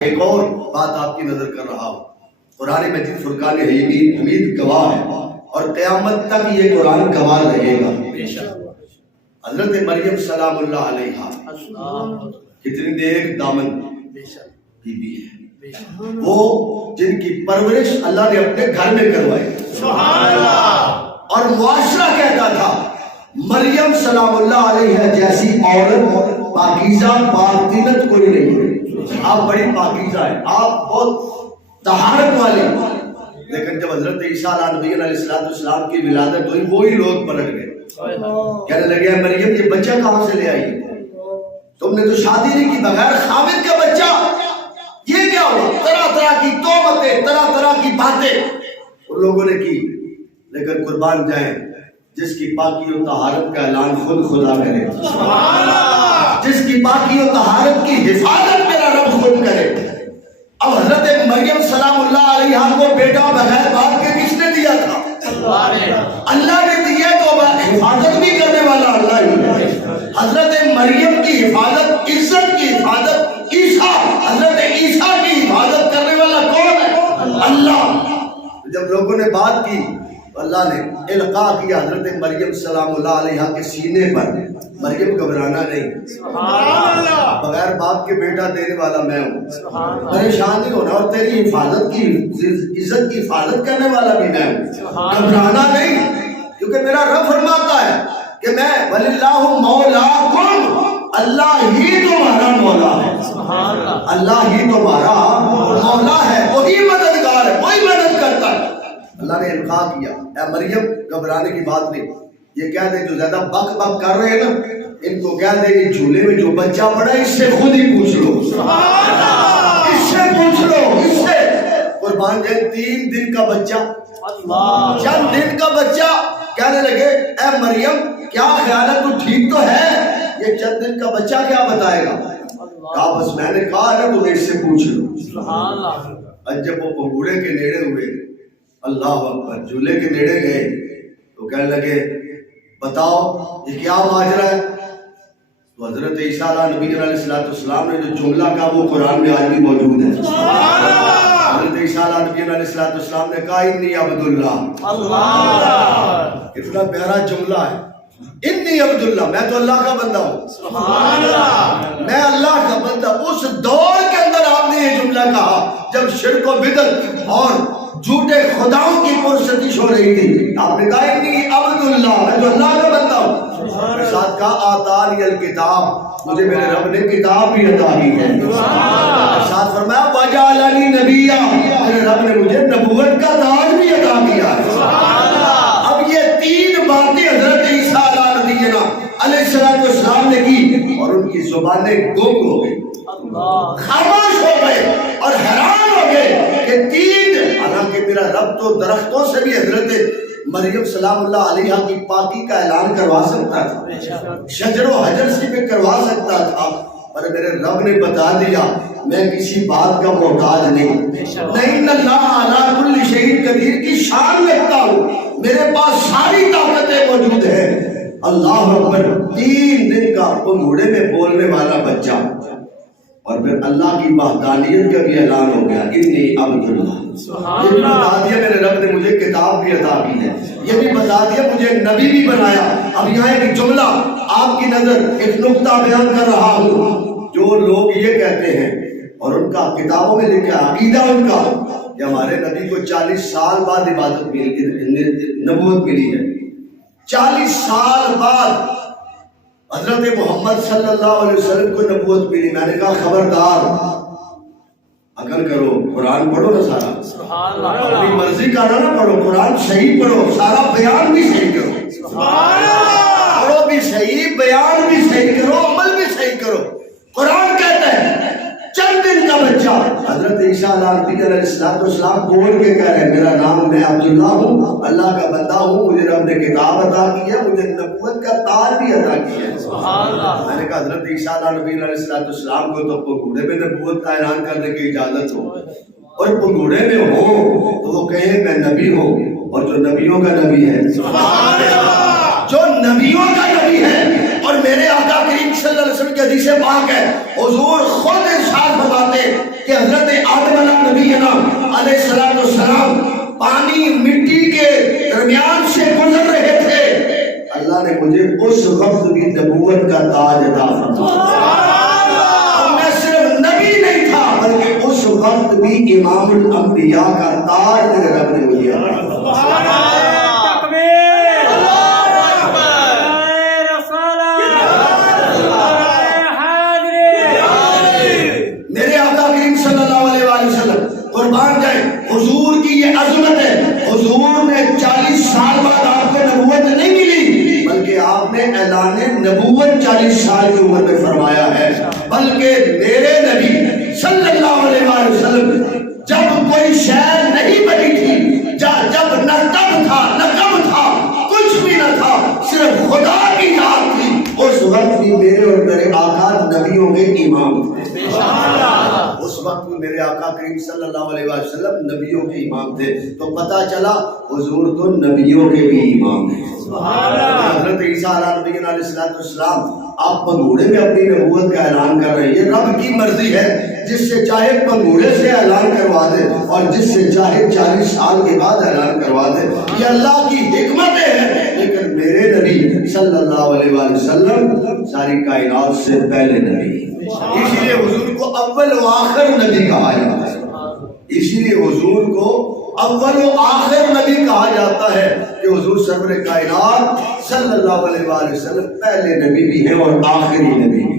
ایک اور بات آپ کی نظر کر رہا ہوں، قرآن مجید فرقان حمید گواہ ہے اور قیامت تک یہ قرآن گواہ رہے گا۔ حضرت مریم سلام اللہ علیہا کتنی نیک دامن بی بی ہے، وہ جن کی پرورش اللہ نے اپنے گھر میں کروائی، سبحان اللہ، اور معاشرہ کہتا تھا مریم سلام اللہ علیہ جیسی عورت پاکیزہ باطینت کوئی نہیں ہے، آپ بڑی پاکیزہ ہیں، آپ بہت طہارت والے، لیکن جب حضرت عیسیٰ علیہ السلام کی ولادت ہوئی وہی لوگ پلٹ گئے، کہنے لگے مریم یہ بچہ کہاں سے لے آئی، تم نے تو شادی نہیں کی، بغیر خامد کا بچہ، یہ کیا ہوا؟ طرح طرح کی تہمتیں، طرح طرح کی باتیں ان لوگوں نے کی، لیکن قربان جائیں جس کی پاکی و طہارت کا اعلان خود خدا کرے، جس کی پاکی و طہارت کی حفاظت میرا رب خود کرے۔ اب حضرت مریم سلام اللہ علیہا کو بیٹا بغیر باپ کے کس نے دیا تھا؟ اللہ نے دیا، تو حفاظت بھی کرنے والا اللہ ہی ہے۔ حضرت مریم کی حفاظت، عزت کی حفاظت، عیسیٰ حضرت عیسیٰ کی حفاظت کرنے والا کون ہے؟ اللہ۔ جب لوگوں نے بات کی اللہ نے القاء کیا حضرت مریم سلام اللہ علیہا کے سینے پر، مریم گھبرانا نہیں، بغیر باپ کے بیٹا دینے والا میں ہوں، پریشان نہیں ہونا، اور تیری حفاظت کی عزت کی حفاظت کرنے والا بھی میں ہوں، گھبرانا نہیں، کیونکہ میرا رب فرماتا ہے کہ میں وَلِلَّهُ مَوْلَاكُمْ، اللہ ہی تمہارا مولا ہے، اللہ ہی تمہارا مولا ہے، وہی مددگار ہے، وہی مدد کرتا ہے۔ اللہ نے القاء کیا، اے مریم گھبرانے کی بات نہیں، یہ کہہ دے جو زیادہ بک بک کر رہے ہیں نا، ان کو کہہ دے کہ جھولے میں جو بچہ پڑا ہے اس سے خود ہی پوچھ لو، اس سے پوچھ لو، اس سے قربان جائے 3 دن کا بچہ، چند دن کا بچہ، کہنے لگے اے مریم کیا خیال ہے، تو ٹھیک تو ہے، یہ چند دن کا بچہ کیا بتائے گا؟ کہا بس میں نے کہا نا تمہیں اس سے پوچھ لو۔ اور جب وہ پنگوڑے کے نیڑے ہوئے، اللہ اکبر، جھولے کے نیڑے گئے تو کہنے لگے بتاؤ یہ کیا ماجرا ہے؟ تو حضرت عیسیٰ علیہ السلام نے جو جملہ کہا وہ قرآن میں آج بھی موجود ہے۔ حضرت عیسیٰ علیہ السلام نے کہا انی عبد اللہ، کتنا پیارا جملہ ہے، انی عبد اللہ، میں تو اللہ کا بندہ ہوں، میں اللہ کا بندہ۔ اس دور کے اندر آپ نے یہ جملہ کہا جب شرک و بدعت اور جھوٹے خداؤں کی پرستش ہو رہی تھی، آپ نے کہا انی عبد اللہ، میں تو اللہ کا بندہ ہوں۔ ساتھ کہا آتانی الکتاب، مجھے میرے رب نے کتاب بھی عطا کی ہے۔ ساتھ فرمایا وجعلنی نبیا، میرے رب نے مجھے نبوت کا تاج بھی عطا کیا ہے۔ اب یہ 3 باتیں حضرت عیسیٰ علیہ السلام نے کی اور ان کی زبانیں گم ہو گئی، خاموش ہو گئے اور حیران ہو گئے کہ 3، حالانکہ میرا رب تو درختوں سے بھی حضرت مریم سلام اللہ علیہا کی پاکی کا اعلان کروا سکتا تھا، شجر و حجر سے بھی کروا سکتا تھا، پر میرے رب نے بتا دیا میں کسی بات کا محتاج نہیں، اللہ علی کل شیء قدیر کی شان رکھتا ہوں، میرے پاس ساری طاقتیں موجود ہیں۔ اللہ اکبر، 3 دن کا پنگوڑے میں بولنے والا بچہ، اور پھر اللہ کی وحدانیت کا بھی اعلان ہو گیا، انی عبد اللہ۔ یہ بھی بتا دیا میرے رب نے مجھے کتاب بھی عطا کی ہے، یہ بھی بتا دیا مجھے نبی بھی بنایا۔ اب یہاں ایک جملہ آپ کی نظر، ایک نقطہ بیان کر رہا ہوں۔ جو لوگ یہ کہتے ہیں اور ان کا کتابوں میں لکھا عقیدہ ان کا کہ ہمارے نبی کو 40 سال بعد عبادت ملی، نبوت ملی ہے، 40 سال بعد حضرت محمد صلی اللہ علیہ وسلم کو نبوت ملی۔ میں نے کہا خبردار، عقل کرو، قرآن پڑھو نا سارا، اپنی مرضی کا نہ پڑھو، قرآن صحیح پڑھو، سارا بیان بھی صحیح کرو، پڑھو بھی صحیح، بیان بھی صحیح کرو، عمل بھی صحیح کرو۔ قرآن کہتا ہے چند دن کا بچہ، حضرت عیسیٰ علیہ السلام بول کے کہہ رہے ہیں میرا نام میں عبداللہ ہوں، اللہ کا بندہ ہوں، مجھے رب نے کتاب عطا کی ہے، مجھے نبوت کا تاج بھی عطا کیا ہے۔ میں نے کہا حضرت عیسیٰ علیہ السلام کو تو پنگوڑے میں نبوت کا اعلان کرنے کی اجازت ہو، اور پنگوڑے میں ہو تو وہ کہیں میں نبی ہوں، اور جو نبیوں کا نبی ہے، جو نبیوں کا نبی ہے، اور میرے آقا کریم صلی اللہ علیہ وسلم کی حدیث پاک ہے، حضور خود ارشاد فرماتے کہ حضرت آدم علیہ السلام پانی مٹی کے درمیان سے گزر رہے تھے، اللہ نے مجھے اس وقت بھی نبوت کا تاج عطا فرمایا، اور میں صرف نبی نہیں تھا بلکہ اس وقت بھی امام الانبیاء کا تاج میرے رب نے مجھے عطا فرمایا۔ قربان جائیں، حضور کی یہ عظمت ہے، حضور نے 40 سال بعد آپ کو نبوت نہیں ملی بلکہ آپ نے اعلان نبوت 40 سال کی عمر میں فرمایا ہے، بلکہ میرے نبی صلی اللہ علیہ وسلم جب کوئی شے نہیں بنی تھی، جب نہ تب تھا نہ کم تھا، کچھ بھی نہ تھا، صرف خدا کی ذات تھی، اس وقت بھی میرے اور میرے آقا نبیوں کے امام تھے۔ اس وقت میں میرے آقا کریم صلی اللہ علیہ وسلم نبیوں کے امام تھے، تو پتہ چلا حضور تو نبیوں کے بھی امام ہیں۔ حضرت عیسیٰ علیہ السلام آپ پنگوڑے میں اپنی نبوت کا اعلان کر رہے ہیں، یہ رب کی مرضی ہے، جس سے چاہے پنگوڑے سے اعلان کروا دے اور جس سے چاہے 40 سال کے بعد اعلان کروا دے، یہ اللہ کی حکمت ہے، لیکن میرے نبی صلی اللہ علیہ وسلم ساری کائنات سے پہلے نبی، اسی لیے حضور کو اول و آخر نبی کہا جاتا ہے، اسی لیے حضور کو اول و آخر نبی کہا جاتا ہے کہ حضور سرور کائنات صلی اللہ علیہ وسلم پہلے نبی بھی ہیں اور آخری نبی بھی۔